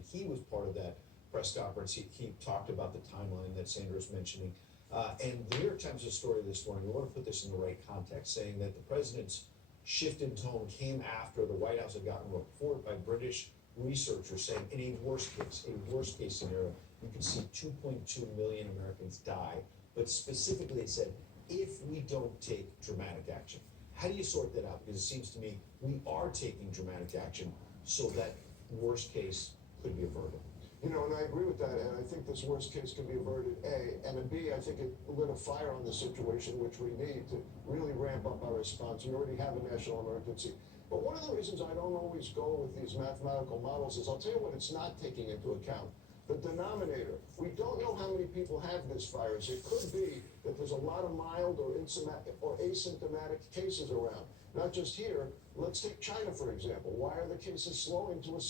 when he was part of that press conference, he talked about the timeline that Sandra was mentioning. And the New York Times has a story this morning, we want to put this in the right context, saying that the president's shift in tone came after the White House had gotten a report by British researchers saying in a worst case scenario, you could see 2.2 million Americans die. But specifically, it said, if we don't take dramatic action. How do you sort that out? Because it seems to me we are taking dramatic action so that worst case could be averted. You know, and I agree with that, and I think this worst case can be averted, A, and B, I think it lit a fire on the situation, which we need to really ramp up our response. We already have a national emergency. But one of the reasons I don't always go with these mathematical models is, I'll tell you what it's not taking into account. The denominator. We don't know how many people have this virus. It could be that there's a lot of mild or asymptomatic cases around. Not just here. Let's take China, for example. Why are the cases slowing to a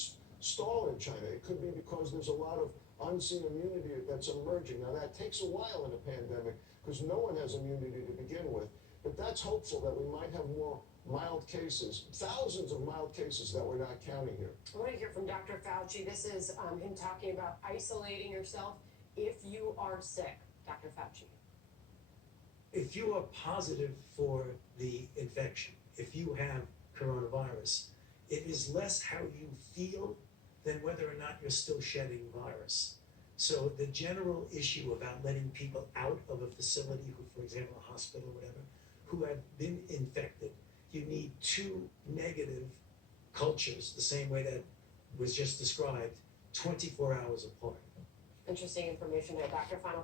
stall in China? It could be because there's a lot of unseen immunity that's emerging. Now, that takes a while in a pandemic because no one has immunity to begin with. But that's hopeful that we might have more mild cases, thousands of mild cases that we're not counting here. I want to hear from Dr. Fauci. This is him talking about isolating yourself if you are sick. Dr. Fauci. If you are positive for the infection, if you have coronavirus, it is less how you feel than whether or not you're still shedding virus. So the general issue about letting people out of a facility, who, for example, a hospital or whatever, who have been infected, you need 2 negative cultures, the same way that was just described, 24 hours apart. Interesting information there. Dr. Final